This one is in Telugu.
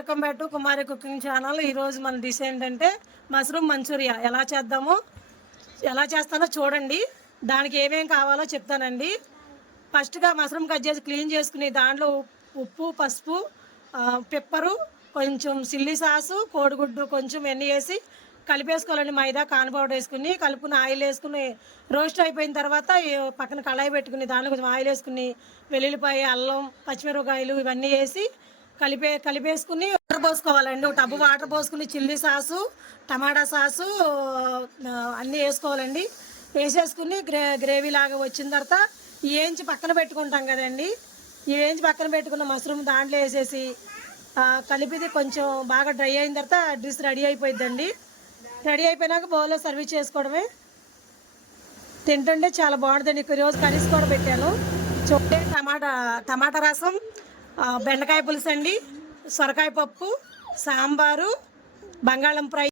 Welcome back to Kumari cooking channel. ఈరోజు మన డిష్ ఏంటంటే మష్రూమ్ మంచూరియా. ఎలా చేస్తానో చూడండి. దానికి ఏమేం కావాలో చెప్తానండి. ఫస్ట్గా మష్రూమ్ కట్ చేసి క్లీన్ చేసుకుని దాంట్లో ఉప్పు, పసుపు, పెప్పరు, కొంచెం చిల్లీ సాసు, కోడిగుడ్డు కొంచెం ఎన్ని వేసి కలిపేసుకోవాలండి. మైదా, కాన్ పౌడర్ వేసుకుని కలుపుకుని ఆయిల్ వేసుకుని రోస్ట్ అయిపోయిన తర్వాత పక్కన కళాయి పెట్టుకుని దాంట్లో కొంచెం ఆయిల్ వేసుకుని వెల్లుల్లిపాయ, అల్లం, పచ్చిమిరపకాయలు ఇవన్నీ వేసి కలిపేసుకుని వాటర్ పోసుకోవాలండి. ఒక టబ్బు వాటర్ పోసుకుని చిల్లీ సాసు, టమాటా సాసు అన్నీ వేసుకోవాలండి. వేసేసుకుని గ్రేవీ లాగా వచ్చిన తర్వాత వేయించి పక్కన పెట్టుకుంటాం కదండి. ఈ వేయించి పక్కన పెట్టుకున్న మష్రూమ్ దాంట్లో వేసేసి కలిపిది కొంచెం బాగా డ్రై అయిన తర్వాత డిష్ రెడీ అయిపోయిద్దండి. రెడీ అయిపోయినాక బౌల్లో సర్వీస్ చేసుకోవడమే. తింటుంటే చాలా బాగుంటుందండి. ఈరోజు కర్రీస్ కూడా పెట్టాను. చూడండి, టమాటా రసం, బెండకాయ పులుసు అండి, సొరకాయ పప్పు, సాంబారు, బంగాళం ఫ్రై.